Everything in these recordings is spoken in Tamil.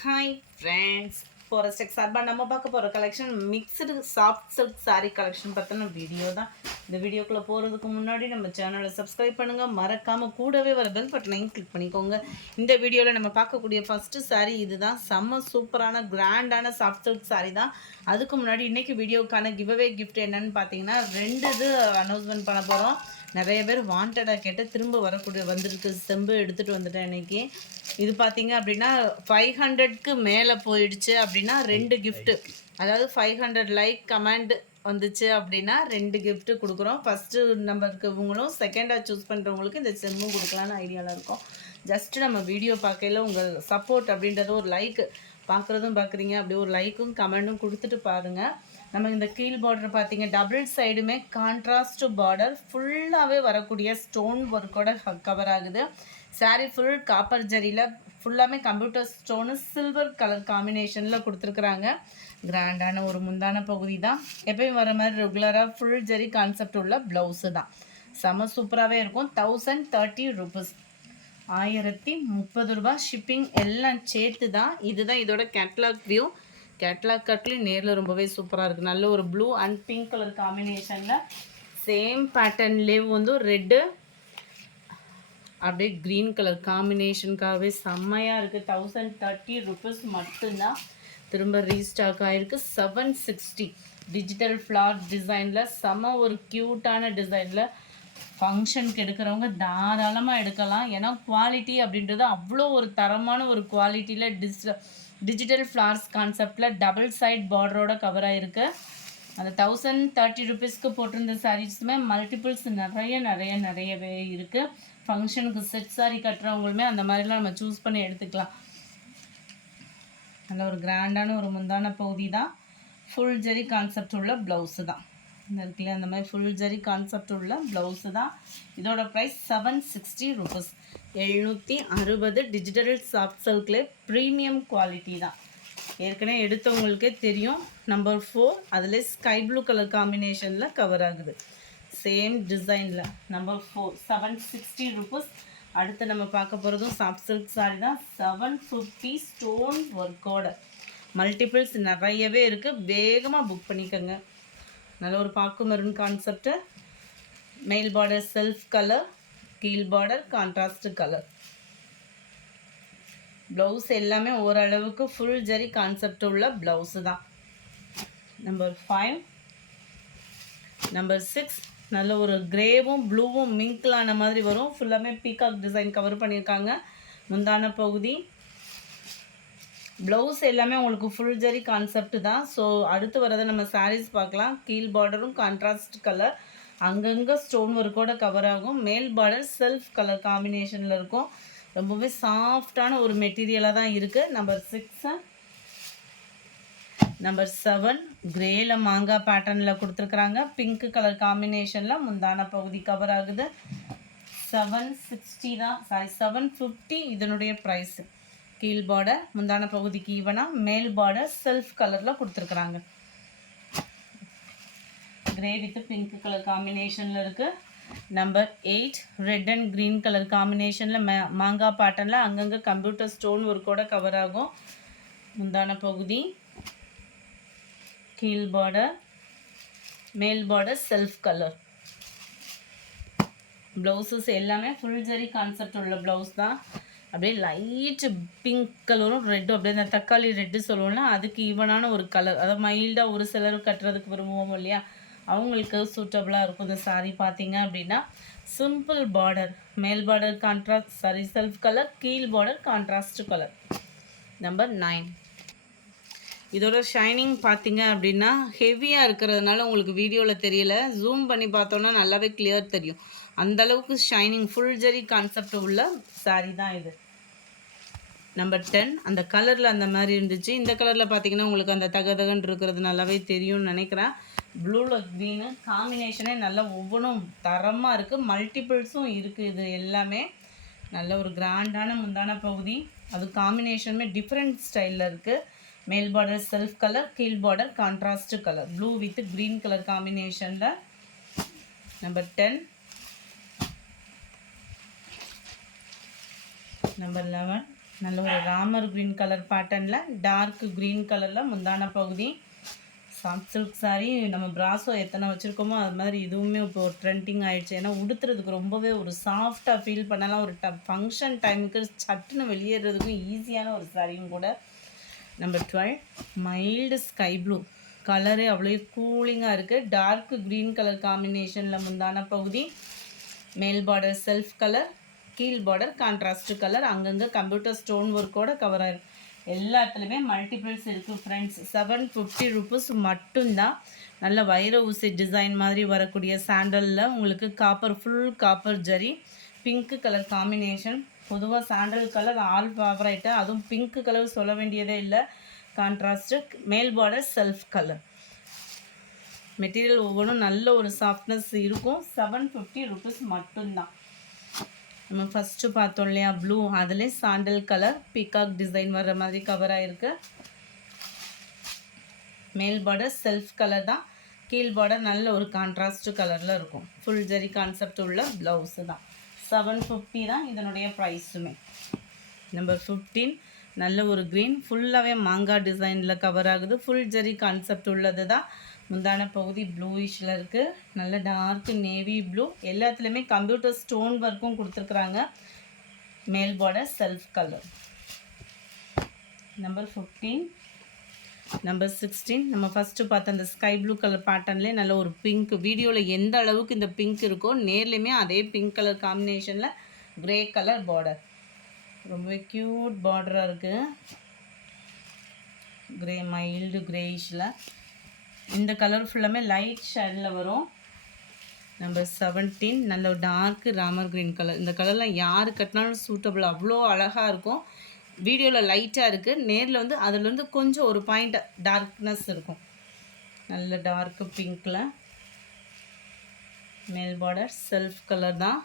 ஹாய் ஃப்ரெண்ட்ஸ், போரஸ்டெக் சார்பாக நம்ம பார்க்க போகிற collection mixed soft silk sari collection பற்றின வீடியோ தான். இந்த வீடியோக்குள்ளே போகிறதுக்கு முன்னாடி நம்ம சேனலை சப்ஸ்கிரைப் பண்ணுங்கள், மறக்காமல் கூடவே வர பெல் பட்டனையும் கிளிக் பண்ணிக்கோங்க. இந்த வீடியோவில் நம்ம பார்க்கக்கூடிய ஃபஸ்ட்டு சாரீ இது தான். செம்ம சூப்பரான கிராண்டான சாஃப்ட் சில்க் சாரீ தான். அதுக்கு முன்னாடி இன்றைக்கி வீடியோக்கான கிவ்அவே கிஃப்ட் என்னென்னு பார்த்தீங்கன்னா 2 இது அனௌன்ஸ்மெண்ட் பண்ண போகிறோம். நிறைய பேர் வாண்டடாக கேட்டு திரும்ப வந்துருக்கு. செம்பு எடுத்துகிட்டு வந்துட்டேன் இன்றைக்கி. இது பார்த்தீங்க அப்படின்னா 500க்கு மேலே போயிடுச்சு அப்படின்னா 2 கிஃப்ட்டு, அதாவது 500 லைக் கமெண்ட் வந்துச்சு அப்படின்னா 2 கிஃப்ட்டு கொடுக்குறோம். ஃபஸ்ட்டு நம்பருக்கு இவங்களும், செகண்டாக சூஸ் பண்ணுறவங்களுக்கு இந்த செம்மும் கொடுக்கலான்னு ஐடியாவில் இருக்கும். ஜஸ்ட்டு நம்ம வீடியோ பார்க்கையில் உங்கள் சப்போர்ட் அப்படின்றது ஒரு லைக் பார்க்குறதும் பார்க்குறீங்க, அப்படியே ஒரு லைக்கும் கமெண்ட்டும் கொடுத்துட்டு பாருங்கள். நம்ம இந்த கீழ் பார்டர் பார்த்தீங்க டபுள் சைடுமே கான்ட்ராஸ்ட் பார்டர் ஃபுல்லாகவே வரக்கூடிய ஸ்டோன் ஒர்க்கோட கவர் ஆகுது. சாரீ ஃபுல் காப்பர் ஜரியில் ஃபுல்லாமே கம்ப்யூட்டர் ஸ்டோனு சில்வர் கலர் காம்பினேஷனில் கொடுத்துருக்குறாங்க. கிராண்டான ஒரு முந்தான பகுதி தான். எப்பயும் வர மாதிரி ரெகுலராக ஃபுல் ஜரி கான்செப்ட் உள்ள ப்ளவுஸு தான். செம சூப்பராகவே இருக்கும். 1030 rupees, 1030 ரூபா. ஷிப்பிங் எல்லாம் சேர்த்து தான். இதுதான் இதோட கேட்லாக் வியூ. கேட்லாக் கட்லேயும் நேரில் ரொம்பவே சூப்பராக இருக்குது. நல்ல ஒரு ப்ளூ அண்ட் பிங்க் கலர் காம்பினேஷனில் சேம் பேட்டர்ன்லேயே வந்து ரெட்டு அப்படியே க்ரீன் கலர் காம்பினேஷனுக்காகவே செம்மையாக இருக்குது. 1030 rupees மட்டும்தான். திரும்ப ரீஸ்டாக் ஆகிருக்கு. 760 டிஜிட்டல் ஃப்ளார் டிசைனில் செம்ம ஒரு க்யூட்டான டிசைனில் ஃபங்க்ஷனுக்கு எடுக்கிறவங்க தாராளமாக எடுக்கலாம். ஏன்னா குவாலிட்டி அப்படின்றது அவ்வளோ ஒரு தரமான ஒரு குவாலிட்டியில் டிஜிட்டல் ஃப்ளார்ஸ் கான்செப்டில் டபுள் சைட் பார்டரோட கவர் ஆகிருக்கு. அந்த 1030 rupeesக்கு போட்டிருந்த சாரீஸுமே மல்டிபிள்ஸ் நிறையவே இருக்குது. ஃபங்க்ஷனுக்கு செட் சாரீ கட்டுறவங்களுமே அந்த மாதிரிலாம் நம்ம சூஸ் பண்ணி எடுத்துக்கலாம். நல்ல ஒரு கிராண்டான ஒரு முந்தான பகுதி தான். ஃபுல் ஜரி கான்செப்ட் உள்ள ப்ளவுஸு தான் இந்த இருக்குல்ல, அந்த மாதிரி ஃபுல் ஜரி கான்செப்ட் உள்ள ப்ளவுஸு தான். இதோட ப்ரைஸ் 760 rupees, 760. டிஜிட்டல் சாஃப்ட் சில்க்லே ப்ரீமியம் குவாலிட்டி தான். ஏற்கனவே எடுத்தவங்களுக்கே தெரியும். நம்பர் 4 அதில் ஸ்கை ப்ளூ கலர் காம்பினேஷனில் கவர் ஆகுது. சேம் டிசைனில் நம்பர் 4 760 rupees. அடுத்து நம்ம பார்க்க போகிறதும் சாஃப்ட் சில்க் சாரி தான். 750 ஸ்டோன் ஒர்க்கோட மல்டிபிள்ஸ் நிறையவே இருக்குது. வேகமாக புக் பண்ணிக்கோங்க. நல்ல ஒரு பாக்கு மெரூன் கான்செப்ட்டு. மேல் பார்டர் செல்ஃப் கலர், கீழ் பார்டர் கான்ட்ராஸ்ட் கலர். ப்ளவுஸ் எல்லாமே ஓரளவுக்கு ஃபுல் ஜரி கான்செப்ட் உள்ள ப்ளவுஸு தான். நம்பர் 5 நம்பர் 6 நல்ல ஒரு கிரேவும் ப்ளூவும் மிங்க்லான மாதிரி வரும். ஃபுல்லாமே பீகாக் டிசைன் கவர் பண்ணியிருக்காங்க. முந்தான பகுதி ப்ளவுஸ் எல்லாமே உங்களுக்கு ஃபுல் ஜரி கான்செப்ட் தான். ஸோ அடுத்து வரதை நம்ம சாரீஸ் பார்க்கலாம். கீழ் பார்டரும் கான்ட்ராஸ்ட் கலர், அங்கங்கே ஸ்டோன் ஒர்க்கோட கவர் ஆகும். மேல் பார்டர் செல்ஃப் கலர் காம்பினேஷனில் இருக்கும். ரொம்பவே சாஃப்டான ஒரு மெட்டீரியலாக தான் இருக்குது. நம்பர் 6 நம்பர் 7 கிரேல மாங்காய் பேட்டர்னில் கொடுத்துருக்குறாங்க. பிங்க் கலர் காம்பினேஷனில் முந்தான பகுதி கவர் ஆகுது. 760 தான், சாரி 750 இதனுடைய ப்ரைஸு. கீழ் பார்டர் முந்தான பகுதிக்கு ஈவனாக, மேல் பார்டர் செல்ஃப் கலரில் கொடுத்துருக்குறாங்க. கிரே வித் பிங்க் கலர் காம்பினேஷனில் இருக்குது. Number 8 red and green colour காம்பினேஷனில் மாங்காய் பேட்டர்னில் அங்கங்கே கம்ப்யூட்டர் ஸ்டோன் ஒர்க்கோட கவர் ஆகும். முந்தான பகுதி, கீழ் பார்டர், மேல் பார்டர் செல்ஃப் கலர். ப்ளவுஸஸ் எல்லாமே ஃபுல் ஜரி கான்செப்ட் உள்ள ப்ளவுஸ் தான். அப்படியே லைட் பிங்க் கலரும் ரெட்டும், அப்படியே இந்த தக்காளி ரெட்டு சொல்லுவோம்னா அதுக்கு ஈவனான ஒரு கலர். அதாவது மைல்டாக ஒரு சிலர் கட்டுறதுக்கு விரும்புவோம் இல்லையா, அவங்களுக்கு சூட்டபுளாக இருக்கும் இந்த சாரீ. பார்த்தீங்க அப்படின்னா சிம்பிள் பார்டர், மேல் border contrast sorry self colour, கீழ் பார்டர் கான்ட்ராஸ்ட் கலர். நம்பர் 9 இதோட ஷைனிங் பார்த்தீங்க அப்படின்னா ஹெவியாக இருக்கிறதுனால உங்களுக்கு வீடியோவில் தெரியல. ஜூம் பண்ணி பார்த்தோன்னா நல்லாவே கிளியர் தெரியும். அந்தளவுக்கு ஷைனிங் ஃபுல் ஜரி கான்செப்ட் உள்ள சாரீ தான் இது. நம்பர் 10 அந்த கலரில் அந்த மாதிரி இருந்துச்சு. இந்த கலரில் பார்த்தீங்கன்னா உங்களுக்கு அந்த தகதகன் இருக்கிறது நல்லாவே தெரியும்னு நினைக்கிறேன். ப்ளூவில் க்ரீனு காம்பினேஷனே நல்லா ஒவ்வொன்றும் தரமாக இருக்குது. மல்டிபிள்ஸும் இருக்குது. இது எல்லாமே நல்ல ஒரு கிராண்டான முந்தான பகுதி. அது காம்பினேஷனுமே டிஃப்ரெண்ட் ஸ்டைலில் இருக்குது. மேல் பார்டர் செல்ஃப் கலர், கீழ் border contrast colour, blue with green colour காம்பினேஷனில். நம்பர் 10 நம்பர் 11 நல்ல ஒரு ராமர் க்ரீன் கலர் பேட்டர்னில் டார்க் க்ரீன் கலரில் முந்தான பகுதி. சாஃப்ட் சில்க் சாரீ நம்ம பிராஸோ எத்தனை வச்சுருக்கோமோ அது மாதிரி இதுவுமே இப்போ ஒரு ட்ரெண்டிங் ஆகிடுச்சு. ஏன்னா உடுத்துறதுக்கு ரொம்பவே ஒரு சாஃப்டாக ஃபீல் பண்ணலாம். ஒரு ஃபங்க்ஷன் டைமுக்கு சட்டுன்னு வெளியேறதுக்கும் ஈஸியான ஒரு சாரியும் கூட. Number 12 mild sky blue colour அவ்வளோ கூலிங்காக இருக்குது. டார்க் க்ரீன் கலர் காம்பினேஷனில் முந்தான பகுதி. மேல் பார்டர் செல்ஃப் கலர், கீழ் பார்டர் கான்ட்ராஸ்ட் கலர். அங்கங்கே கம்ப்யூட்டர் ஸ்டோன் ஒர்க்கோட கவர் ஆகிடும். எல்லாத்துலேயுமே மல்டிபிள்ஸ் இருக்குது ஃப்ரெண்ட்ஸ். 750 ருபீஸ் மட்டும்தான். நல்ல வைர ஊசி டிசைன் மாதிரி வரக்கூடிய சாண்டலில் உங்களுக்கு copper, full copper zari, pink colour combination. பொதுவாக சாண்டல் கலர் ஆல் ஃபேவரைட்டு, அதுவும் பிங்க் கலர் சொல்ல வேண்டியதே இல்லை. கான்ட்ராஸ்ட்டு மேல் பார்டர் செல்ஃப் கலர். மெட்டீரியல் ஒவ்வொன்றும் நல்ல ஒரு சாஃப்ட்னஸ் இருக்கும். 750 ருபீஸ் மட்டும்தான். நம்ம ஃபஸ்ட்டு பார்த்தோம் இல்லையா ப்ளூ, அதிலே சாண்டல் கலர் பீகாக் டிசைன் வர்ற மாதிரி கவர் ஆகிருக்கு. மேல் பார்டர் செல்ஃப் கலர் தான், கீழ் பார்டர் நல்ல ஒரு கான்ட்ராஸ்ட் கலரில் இருக்கும். ஃபுல் ஜரி கான்செப்ட் உள்ள ப்ளவுஸு தான். 750 தான் இதனுடைய ப்ரைஸுமே. நம்பர் 15 நல்ல ஒரு க்ரீன், ஃபுல்லாகவே மாங்காய் டிசைனில் கவர் ஆகுது. ஃபுல் ஜரி கான்செப்ட் உள்ளது தான். முந்தான பகுதி ப்ளூயிஷில் இருக்குது. நல்ல டார்க் நேவி ப்ளூ. எல்லாத்துலேயுமே கம்ப்யூட்டர் ஸ்டோன் ஒர்க்கும் கொடுத்துருக்குறாங்க. மேல் border self colour. Number 15. Number 16 நம்ம ஃபஸ்ட்டு பார்த்த அந்த ஸ்கை ப்ளூ கலர் பேட்டர்ன்லேயே நல்ல ஒரு பிங்க். வீடியோவில் எந்த அளவுக்கு இந்த பிங்க் இருக்கோ நேர்லேயுமே அதே பிங்க் கலர் காம்பினேஷனில் க்ரே கலர் பார்டர். ரொம்பவே க்யூட் பார்டராக இருக்குது. க்ரே மைல்டு க்ரேயிஷில் இந்த கலர் ஃபுல்லாமே லைட் ஷேடில் வரும். நம்பர் 17 நல்ல டார்க் ராமர் க்ரீன் கலர். இந்த கலர்லாம் யார் கட்டினாலும் சூட்டபிள், அவ்வளோ அழகாக இருக்கும். வீடியோவில் லைட்டாக இருக்குது, நேரில் வந்து அதுலேருந்து கொஞ்சம் ஒரு பாயிண்ட் டார்க்னஸ் இருக்கும். நல்ல டார்க் பிங்க்கில் மேல் பார்டர் செல்ஃப் கலர் தான்,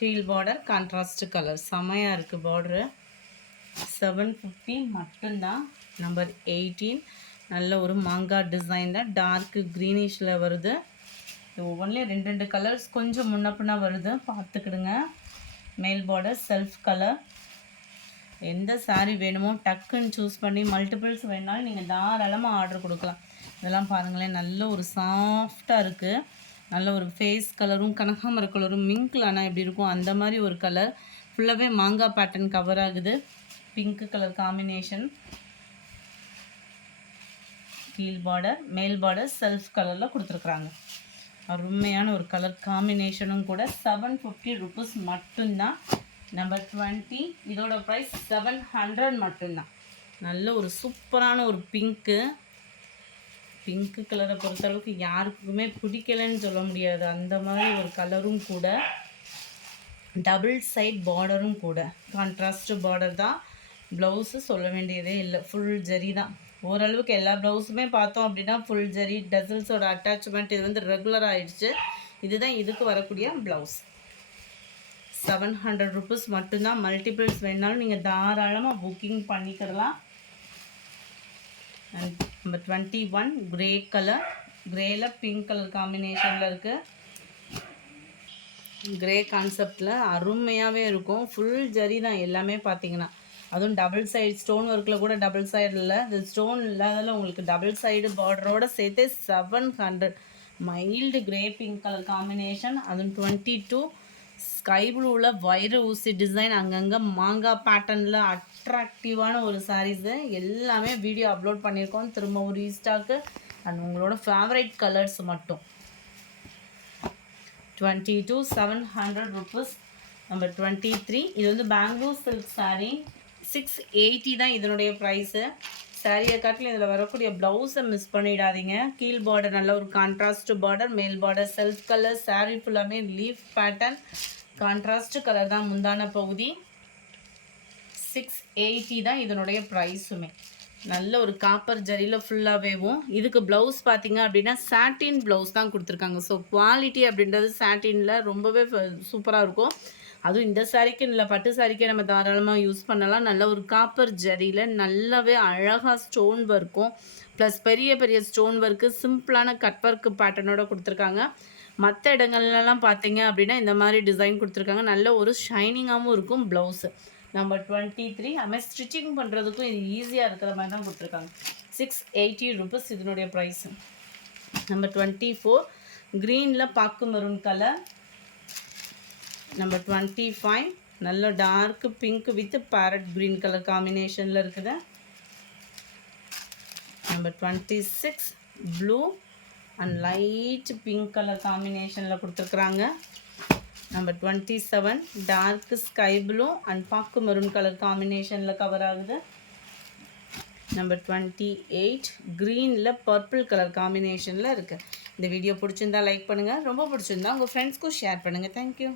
கீழ் பார்டர் கான்ட்ராஸ்ட் கலர். செமையாக இருக்குது பார்டரு. 750 மட்டும்தான். நம்பர் 18 நல்ல ஒரு மாங்காய் டிசைனில் டார்க் க்ரீனிஷில் வருது. ஒவ்வொன்றிலையும் 2 கலர்ஸ் கொஞ்சம் முன்ன பின்னா வருது, பார்த்துக்கிடுங்க. மேல் பார்டர் செல்ஃப் கலர். எந்த சாரீ வேணுமோ டக்குன்னு சூஸ் பண்ணி மல்டிபிள்ஸ் வேணாலும் நீங்கள் தாராளமாக ஆர்டர் கொடுக்கலாம். இதெல்லாம் பாருங்களேன், நல்ல ஒரு சாஃப்டாக இருக்குது. நல்ல ஒரு ஃபேஸ் கலரும் கனகாமர கலரும் மிங்கில் ஆனால் எப்படி இருக்கும் அந்த மாதிரி ஒரு கலர். ஃபுல்லாகவே மாங்காய் பேட்டர்ன் கவர் ஆகுது. Pink colour combination. கீழ் பார்டர் மேல் பார்டர் செல்ஃப் கலரில் கொடுத்துருக்குறாங்க. அருமையான ஒரு கலர் காம்பினேஷனும் கூட. 750 ருபீஸ் மட்டும்தான். நம்பர் 20 இதோட ப்ரைஸ் 700 மட்டும்தான். நல்ல ஒரு சூப்பரான ஒரு பிங்க்கு. பிங்க்கு கலரை பொறுத்தளவுக்கு யாருக்குமே பிடிக்கலன்னு சொல்ல முடியாது, அந்த மாதிரி ஒரு கலரும் கூட. டபுள் சைட் பார்டரும் கூட. கான்ட்ராஸ்ட் பார்டர் தான். ப்ளவுஸு சொல்ல வேண்டியதே இல்லை, ஃபுல் ஜரி தான். ஓரளவுக்கு எல்லா ப்ளவுஸுமே பார்த்தோம் அப்படின்னா ஃபுல் ஜரி டசல்ஸோட அட்டாச்மெண்ட் இது வந்து ரெகுலர் ஆகிடுச்சு. இதுதான் இதுக்கு வரக்கூடிய ப்ளவுஸ். 700 ருபீஸ் மட்டும்தான். மல்டிபிள்ஸ் வேணாலும் நீங்கள் தாராளமாக புக்கிங் பண்ணிக்கிறலாம். And number 21 grey colour. க்ரேயில் பிங்க் கலர் காம்பினேஷனில் இருக்குது. க்ரே கான்செப்டில் அருமையாகவே இருக்கும். ஃபுல் ஜரி தான் எல்லாமே பார்த்தீங்கன்னா. அதுவும் டபுள் சைடு ஸ்டோன் ஒர்க்கில் கூட டபுள் சைடு இல்லை, இது ஸ்டோன் இல்லாததில் உங்களுக்கு டபுள் சைடு பார்டரோடு சேர்த்து 700. Mild grey pink colour combination. அதுவும் 22 ஸ்கை ப்ளூவில் வைர ஊசி டிசைன், அங்கங்கே மாங்காய் பேட்டர்னில் அட்ராக்டிவான ஒரு சாரீஸு. எல்லாமே வீடியோ அப்லோட் பண்ணியிருக்கோம், திரும்ப ஒரு ரீஸ்டாக்கு. அண்ட் உங்களோட ஃபேவரைட் கலர்ஸ் மட்டும். 22 700 ருபீஸ். நம்பர் 23 இது வந்து பெங்களூர் சில்க் சாரீ. 680 தான் இதனுடைய ப்ரைஸு. சாரியை காட்டிலும் இதில் வரக்கூடிய ப்ளவுஸை மிஸ் பண்ணிடாதீங்க. கீழ் பார்டர் நல்ல ஒரு கான்ட்ராஸ்ட் பார்டர், மேல் பார்டர் செல்ஃப் கலர். சாரீ ஃபுல்லாமே லீஃப் பேட்டர்ன், கான்ட்ராஸ்ட் கலர் தான் முந்தான பகுதி. 680 தான் இதனுடைய ப்ரைஸுமே. நல்ல ஒரு காப்பர் ஜரியில் ஃபுல்லாகவேவும். இதுக்கு ப்ளவுஸ் பார்த்திங்க அப்படின்னா சாட்டின் ப்ளவுஸ் தான் கொடுத்துருக்காங்க. ஸோ குவாலிட்டி அப்படின்றது சாட்டினில் ரொம்பவே சூப்பராக இருக்கும். அதுவும் இந்த சாரிக்கு இல்லை, பட்டு சாரிக்கே நம்ம தாராளமாக யூஸ் பண்ணலாம். நல்ல ஒரு காப்பர் ஜரியில் நல்லாவே அழகாக ஸ்டோன் ஒர்க்கும் ப்ளஸ் பெரிய பெரிய ஸ்டோன் ஒர்க்கு சிம்பிளான கட் ஒர்க்கு பேட்டர்னோட கொடுத்துருக்காங்க. மற்ற இடங்கள்லாம் பார்த்தீங்க அப்படின்னா இந்த மாதிரி டிசைன் கொடுத்துருக்காங்க. நல்ல ஒரு ஷைனிங்காகவும் இருக்கும் ப்ளவுஸு. நம்பர் 23 நம்ம ஸ்டிச்சிங் பண்ணுறதுக்கும் இது ஈஸியாக இருக்கிற மாதிரி தான் கொடுத்துருக்காங்க. 680 rupees இதனுடைய ப்ரைஸ். நம்பர் 24 க்ரீனில் பாக்கு மெரூன் கலர். நம்பர் 25 நல்ல dark pink with parrot green colour காம்பினேஷனில் இருக்குது. Number 26 blue and light pink colour காம்பினேஷனில் கொடுத்துருக்குறாங்க. Number 27 dark sky blue and பாக்கு மெரூன் கலர் காம்பினேஷனில் கவர் ஆகுது. நம்பர் 28 க்ரீனில் பர்பிள் கலர் காம்பினேஷனில் இருக்குது. இந்த வீடியோ பிடிச்சிருந்தா லைக் பண்ணுங்கள், ரொம்ப பிடிச்சிருந்தா உங்கள் ஃப்ரெண்ட்ஸ்க்கும் ஷேர் பண்ணுங்கள். தேங்க்யூ.